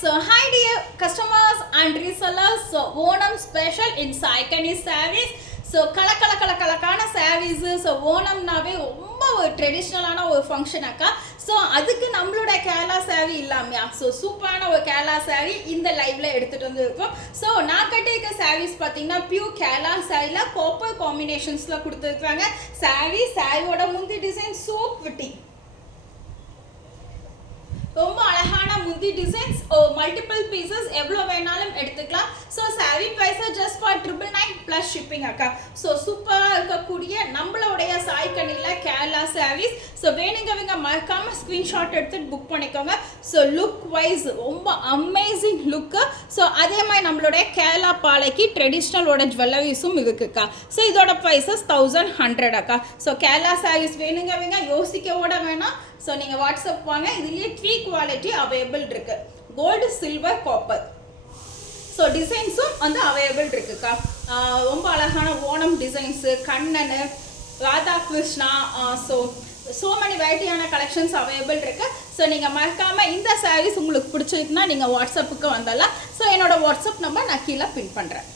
So hi dear customers and resellers. So Onam special in Saikani sarees. So கலக்கான sarees. So ஓணம்னாவே ரொம்ப ஒரு ட்ரெடிஷ்னலான ஒரு function அக்கா. So அதுக்கு நம்மளோட கேரளா saree இல்லாமையா ஸோ சூப்பரான ஒரு கேரளா saree இந்த லைவ்ல எடுத்துகிட்டு வந்துருக்கோம். ஸோ நான் கட்டியிருக்க சாரீஸ் பார்த்தீங்கன்னா பியூர் கேரளா சாரியில் காப்பர் காம்பினேஷன்ஸில் கொடுத்துருக்காங்க. சாரியோட முந்தி டிசைன் சோ பிரிட்டி, ரொம்ப அழகான முந்தி டிசைன்ஸ் மல்டிபிள் பீசஸ் எவ்வளோ வேணாலும் எடுத்துக்கலாம். So sari price just for 999 plus shipping அக்கா. ஸோ சூப்பராக இருக்கக்கூடிய நம்மளுடைய சாய்கனியில் கேரளா சாரீஸ். ஸோ வேணுங்கவங்க மறக்காம ஸ்க்ரீன்ஷாட் எடுத்துட்டு புக் பண்ணிக்கோங்க. ஸோ லுக் வைஸ் ரொம்ப அமேசிங் லுக்கு. ஸோ அதே மாதிரி நம்மளுடைய கேரளா பாலைக்கு ட்ரெடிஷ்னலோட ஜுவல்லரிஸும் இருக்குக்கா. ஸோ இதோட ப்ரைஸஸ் 1100 அக்கா. ஸோ கேரளா சாரீஸ் வேணுங்கவங்க யோசிக்கவோட வேணாம். ஸோ நீங்கள் வாட்ஸ்அப் வாங்க. இதுலேயே 3 குவாலிட்டி அவைலபிள் இருக்கு, கோல்டு, சில்வர், காப்பர். ஸோ டிசைன்ஸும் வந்து அவைலபிள் இருக்குக்கா. ரொம்ப அழகான ஓணம் டிசைன்ஸு, கண்ணனு, ராதா கிருஷ்ணா, ஸோ மெனி வெரைட்டியான கலெக்ஷன்ஸ் அவைலபிள் இருக்கு. ஸோ நீங்கள் மறக்காமல் இந்த சாரீஸ் உங்களுக்கு பிடிச்சிருக்குன்னா நீங்கள் வாட்ஸ்அப்புக்கு வந்துடலாம். ஸோ என்னோட வாட்ஸ்அப் நம்பர் நான் கீழே பின் பண்ணுறேன்.